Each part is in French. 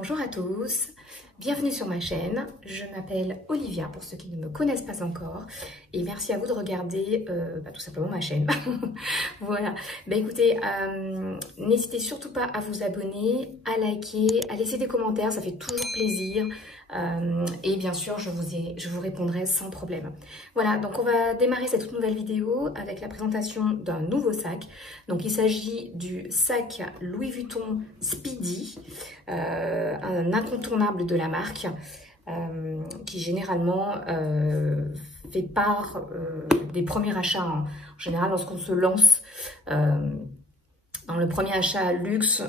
Bonjour à tous, bienvenue sur ma chaîne. Je m'appelle Olivia pour ceux qui ne me connaissent pas encore et merci à vous de regarder tout simplement ma chaîne. Voilà, écoutez, n'hésitez surtout pas à vous abonner, à liker, à laisser des commentaires, ça fait toujours plaisir. Et bien sûr, je vous répondrai sans problème. Voilà, donc on va démarrer cette toute nouvelle vidéo avec la présentation d'un nouveau sac. Donc il s'agit du sac Louis Vuitton Speedy, un incontournable de la marque, qui généralement fait part des premiers achats. En général, lorsqu'on se lance dans le premier achat luxe,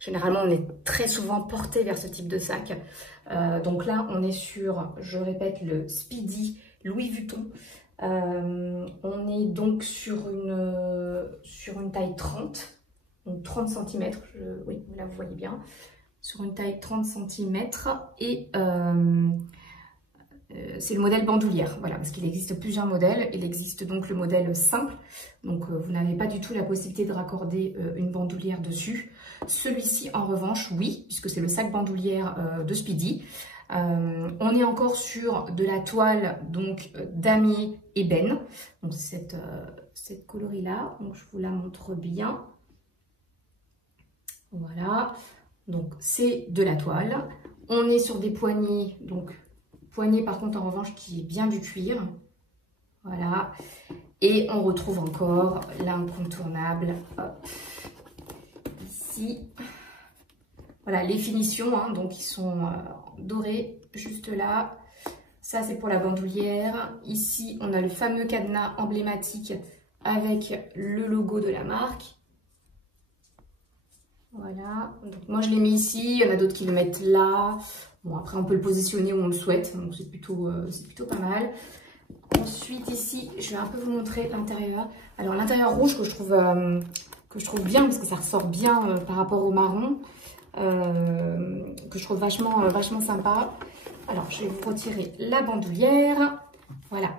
généralement on est très souvent porté vers ce type de sac. Donc là on est sur, je répète, le Speedy Louis Vuitton. On est donc sur une taille 30, donc 30 cm, oui là vous voyez bien, sur une taille 30 cm et c'est le modèle bandoulière, voilà, parce qu'il existe plusieurs modèles. Il existe donc le modèle simple, donc vous n'avez pas du tout la possibilité de raccorder une bandoulière dessus. Celui-ci en revanche, oui, puisque c'est le sac bandoulière de Speedy. On est encore sur de la toile donc damier ébène, donc cette coloris là, donc je vous la montre bien. Voilà, donc c'est de la toile. On est sur des poignées, donc poignée par contre en revanche qui est bien du cuir, voilà, et on retrouve encore l'incontournable ici, voilà, les finitions, hein, donc ils sont dorés juste là. Ça c'est pour la bandoulière. Ici on a le fameux cadenas emblématique avec le logo de la marque. Voilà, donc moi je l'ai mis ici, il y en a d'autres qui le mettent là. Bon, après on peut le positionner où on le souhaite, donc c'est plutôt pas mal. Ensuite ici, je vais un peu vous montrer l'intérieur. Alors l'intérieur rouge que je trouve bien, parce que ça ressort bien par rapport au marron, que je trouve vachement sympa. Alors je vais vous retirer la bandoulière, voilà.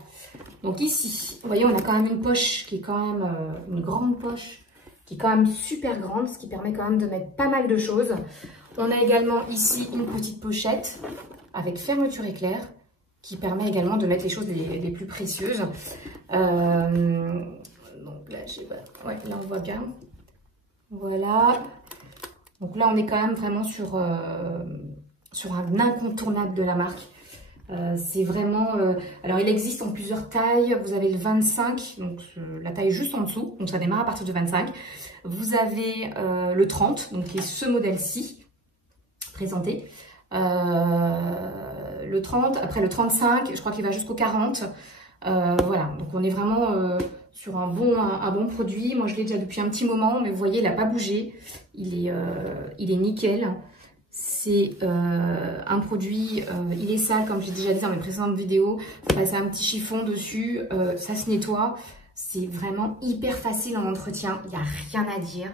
Donc ici, vous voyez, on a quand même une poche qui est quand même une grande poche, qui est quand même super grande, ce qui permet quand même de mettre pas mal de choses. On a également ici une petite pochette avec fermeture éclair qui permet également de mettre les choses les plus précieuses. Donc là, ouais, là on voit bien. Voilà. Donc là on est quand même vraiment sur un incontournable de la marque. C'est vraiment... alors il existe en plusieurs tailles. Vous avez le 25, donc la taille juste en dessous. Donc ça démarre à partir de 25. Vous avez le 30, donc qui est ce modèle-ci présenté. Le 30, après le 35, je crois qu'il va jusqu'au 40. Voilà, donc on est vraiment sur un bon produit. Moi je l'ai déjà depuis un petit moment, mais vous voyez, il n'a pas bougé. Il est nickel. C'est un produit, il est sale, comme j'ai déjà dit dans mes précédentes vidéos. Vous passez un petit chiffon dessus, ça se nettoie. C'est vraiment hyper facile en entretien, il n'y a rien à dire.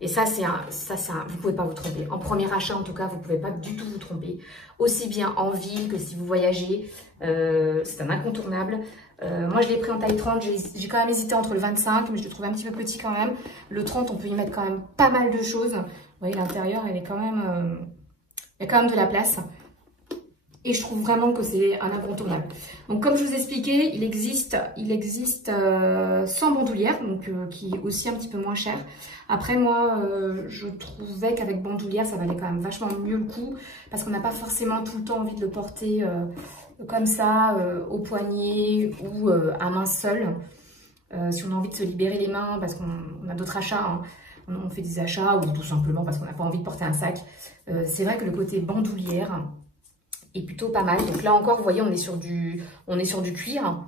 Et ça, vous ne pouvez pas vous tromper. En premier achat, en tout cas, vous ne pouvez pas du tout vous tromper. Aussi bien en ville que si vous voyagez, c'est un incontournable. Moi, je l'ai pris en taille 30. J'ai quand même hésité entre le 25, mais je le trouve un petit peu petit quand même. Le 30, on peut y mettre quand même pas mal de choses. Vous voyez, l'intérieur, elle est quand même, il y a quand même de la place. Et je trouve vraiment que c'est un incontournable. Donc comme je vous expliquais, il existe sans bandoulière, donc qui est aussi un petit peu moins cher. Après moi, je trouvais qu'avec bandoulière, ça valait quand même vachement mieux le coup, parce qu'on n'a pas forcément tout le temps envie de le porter comme ça, au poignet ou à main seule. Si on a envie de se libérer les mains, parce qu'on a d'autres achats, hein. On fait des achats ou tout simplement parce qu'on n'a pas envie de porter un sac. C'est vrai que le côté bandoulière est plutôt pas mal. Donc là encore, vous voyez, on est sur du cuir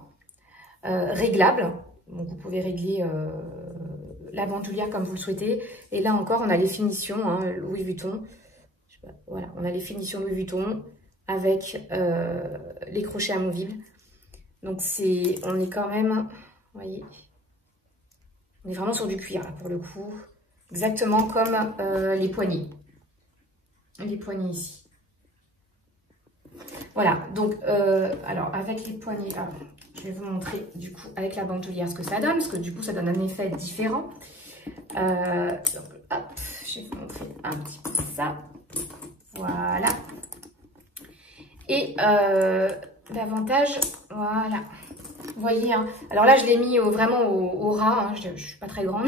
réglable. Donc vous pouvez régler la bandoulière comme vous le souhaitez. Et là encore, on a les finitions, hein, Louis Vuitton. Je sais pas, voilà, on a les finitions Louis Vuitton avec les crochets amovibles. Donc on est quand même, vous voyez, on est vraiment sur du cuir là pour le coup. Exactement comme les poignées. Les poignées ici. Voilà, donc, alors avec les poignées, je vais vous montrer du coup avec la bandoulière ce que ça donne, parce que du coup ça donne un effet différent. hop, je vais vous montrer un petit peu ça. Voilà. Et l'avantage, voilà. Vous voyez, hein. Alors là, je l'ai mis vraiment au ras. Hein. Je ne suis pas très grande.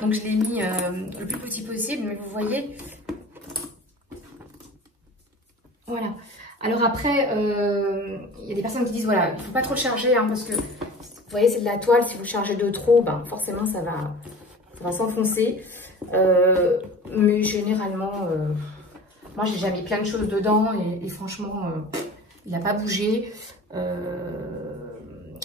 Donc, je l'ai mis le plus petit possible. Mais vous voyez. Voilà. Alors après, il y a des personnes qui disent, voilà, il ne faut pas trop le charger. Hein, parce que, vous voyez, c'est de la toile. Si vous chargez de trop, ben, forcément, ça va s'enfoncer. Mais généralement, moi, j'ai déjà mis plein de choses dedans. Et franchement, il n'a pas bougé.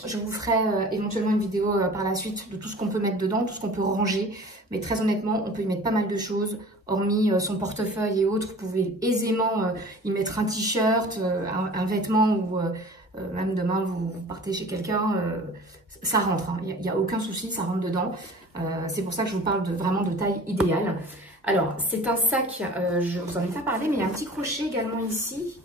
Je vous ferai éventuellement une vidéo par la suite de tout ce qu'on peut mettre dedans, tout ce qu'on peut ranger. Mais très honnêtement, on peut y mettre pas mal de choses. Hormis son portefeuille et autres, vous pouvez aisément y mettre un t-shirt, un vêtement ou même demain vous partez chez quelqu'un. Ça rentre, hein. Il n'y a aucun souci, ça rentre dedans. C'est pour ça que je vous parle vraiment de taille idéale. Alors, c'est un sac, je vous en ai pas parlé, mais il y a un petit crochet également ici.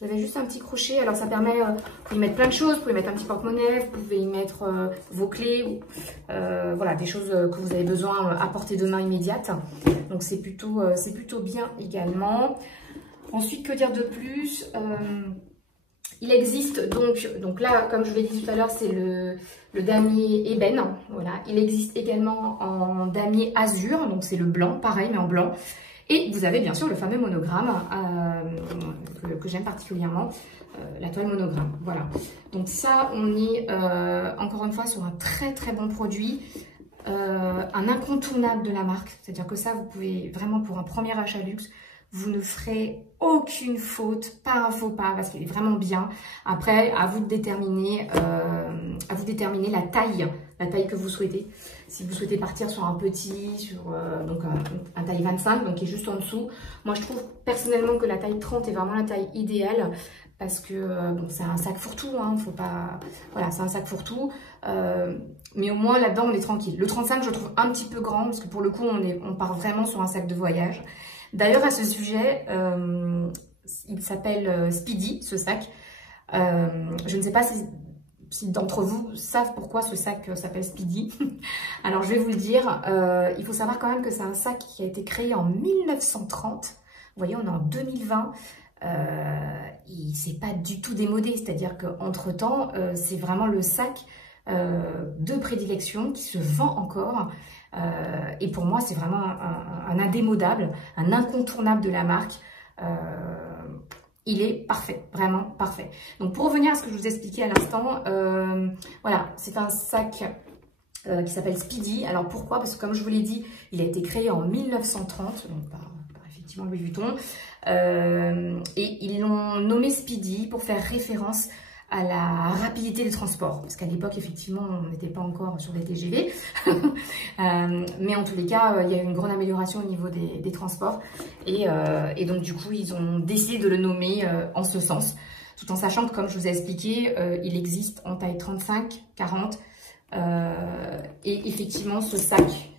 Vous avez juste un petit crochet, alors ça permet, vous pouvez y mettre plein de choses, vous pouvez mettre un petit porte-monnaie, vous pouvez y mettre vos clés, voilà, des choses que vous avez besoin à portée de main immédiate. Donc c'est plutôt bien également. Ensuite, que dire de plus? Il existe donc là, comme je vous l'ai dit tout à l'heure, c'est le damier ébène, voilà. Il existe également en damier azur, donc c'est le blanc, pareil, mais en blanc. Et vous avez bien sûr le fameux monogramme que j'aime particulièrement, la toile monogramme. Voilà. Donc ça, on est encore une fois sur un très très bon produit, un incontournable de la marque. C'est-à-dire que ça, vous pouvez vraiment pour un premier achat luxe, vous ne ferez aucune faute, pas un faux pas, parce qu'il est vraiment bien. Après, à vous de déterminer, la taille que vous souhaitez. Si vous souhaitez partir sur un petit, sur donc un taille 25, donc qui est juste en dessous. Moi, je trouve personnellement que la taille 30 est vraiment la taille idéale parce que bon, c'est un sac fourre-tout, hein, faut pas, voilà, c'est un sac fourre-tout. Mais au moins là-dedans, on est tranquille. Le 35, je trouve un petit peu grand parce que pour le coup, on part vraiment sur un sac de voyage. D'ailleurs, à ce sujet, il s'appelle Speedy, ce sac. Je ne sais pas si d'entre vous savent pourquoi ce sac s'appelle Speedy. Alors, je vais vous le dire. Il faut savoir quand même que c'est un sac qui a été créé en 1930. Vous voyez, on est en 2020. Il s'est pas du tout démodé. C'est-à-dire qu'entre-temps, c'est vraiment le sac de prédilection qui se vend encore. Et pour moi, c'est vraiment un indémodable, un incontournable de la marque. Il est parfait, vraiment parfait. Donc, pour revenir à ce que je vous expliquais à l'instant, voilà, c'est un sac qui s'appelle Speedy. Alors, pourquoi? Parce que comme je vous l'ai dit, il a été créé en 1930, donc par effectivement Louis Vuitton. Et ils l'ont nommé Speedy pour faire référence à la rapidité des transports. Parce qu'à l'époque, effectivement, on n'était pas encore sur des TGV. Mais en tous les cas, il y a eu une grande amélioration au niveau des transports. Et donc, du coup, ils ont décidé de le nommer en ce sens. Tout en sachant que, comme je vous ai expliqué, il existe en taille 35, 40. Et effectivement, ce sac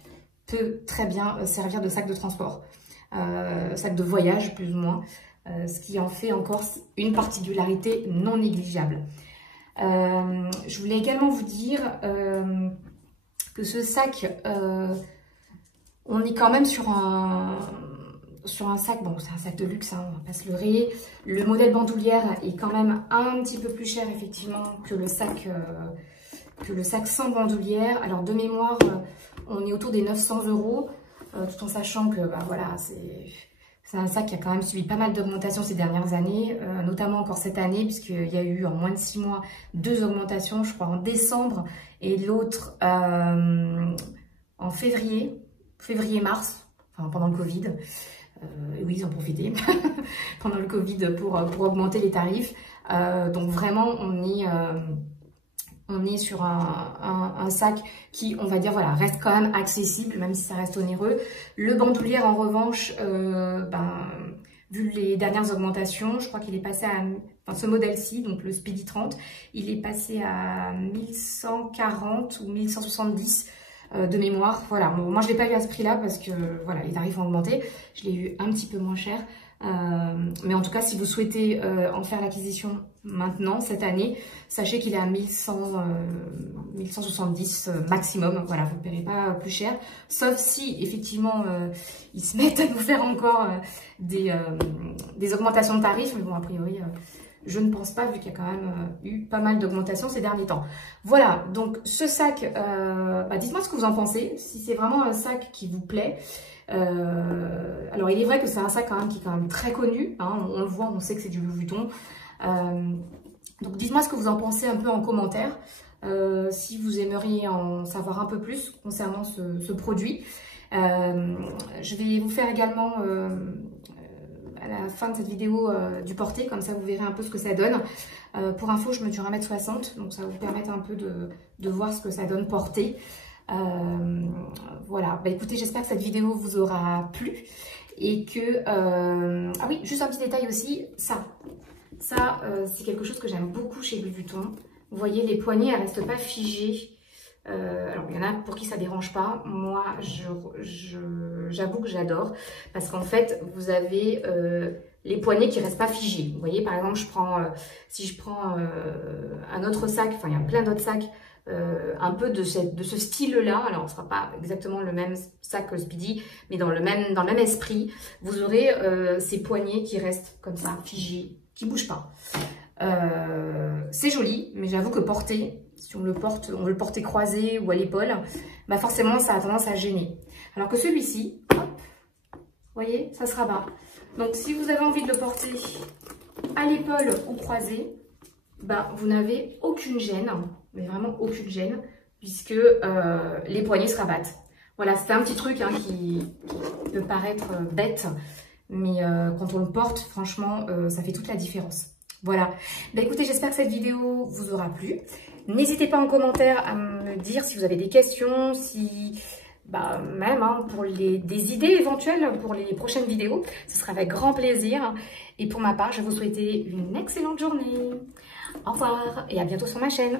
peut très bien servir de sac de transport. Sac de voyage, plus ou moins. Ce qui en fait encore une particularité non négligeable. Je voulais également vous dire que ce sac, on est quand même sur un sac, bon c'est un sac de luxe, hein, on va pas se leurrer. Le modèle bandoulière est quand même un petit peu plus cher effectivement que le sac sans bandoulière. Alors de mémoire, on est autour des 900 €, tout en sachant que bah, voilà, c'est un sac qui a quand même subi pas mal d'augmentations ces dernières années, notamment encore cette année, puisqu'il y a eu en moins de 6 mois 2 augmentations, je crois en décembre, et l'autre en février-mars, enfin pendant le Covid. Oui, ils ont profité pendant le Covid pour augmenter les tarifs. Donc vraiment, on est sur un sac qui, on va dire, voilà, reste quand même accessible, même si ça reste onéreux. Le bandoulière, en revanche, vu les dernières augmentations, je crois qu'il est passé à, enfin, ce modèle-ci, donc le Speedy 30, il est passé à 1140 ou 1170 de mémoire. Voilà, bon, moi je ne l'ai pas eu à ce prix-là parce que voilà, les tarifs ont augmenté. Je l'ai eu un petit peu moins cher. Mais en tout cas, si vous souhaitez en faire l'acquisition maintenant, cette année, sachez qu'il est à 1100 1170 maximum, voilà, vous ne paierez pas plus cher, sauf si effectivement ils se mettent à nous faire encore des augmentations de tarifs, mais bon, a priori, je ne pense pas, vu qu'il y a quand même eu pas mal d'augmentations ces derniers temps. Voilà, donc ce sac, dites-moi ce que vous en pensez, si c'est vraiment un sac qui vous plaît. Alors il est vrai que c'est un sac quand même qui est quand même très connu, hein, on le voit, on sait que c'est du Louis Vuitton. Donc dites-moi ce que vous en pensez un peu en commentaire, si vous aimeriez en savoir un peu plus concernant ce produit. Je vais vous faire également à la fin de cette vidéo du porté, comme ça vous verrez un peu ce que ça donne. Pour info, je mesure 1m60, donc ça va vous permettre un peu de voir ce que ça donne porté. Voilà, écoutez, j'espère que cette vidéo vous aura plu et que... Ah oui, juste un petit détail aussi, ça c'est quelque chose que j'aime beaucoup chez Louis Vuitton. Vous voyez, les poignées, elles ne restent pas figées. Alors, il y en a pour qui ça ne dérange pas. Moi, j'avoue que j'adore. Parce qu'en fait, vous avez les poignées qui ne restent pas figées. Vous voyez, par exemple, si je prends un autre sac, enfin, il y a plein d'autres sacs, un peu de ce style-là. Alors, ce ne sera pas exactement le même sac que Speedy, mais dans le même esprit. Vous aurez ces poignées qui restent comme ça, figées, qui ne bougent pas. C'est joli, mais j'avoue que porter, si on veut le porter croisé ou à l'épaule, forcément ça a tendance à gêner. Alors que celui-ci, hop, vous voyez, ça se rabat. Donc si vous avez envie de le porter à l'épaule ou croisé, vous n'avez aucune gêne, mais vraiment aucune gêne, puisque les poignets se rabattent. Voilà, c'était un petit truc qui peut paraître bête, mais quand on le porte, franchement, ça fait toute la différence. Voilà, écoutez, j'espère que cette vidéo vous aura plu. N'hésitez pas en commentaire à me dire si vous avez des questions, si même pour des idées éventuelles pour les prochaines vidéos. Ce sera avec grand plaisir. Et pour ma part, je vais vous souhaiter une excellente journée. Au revoir et à bientôt sur ma chaîne.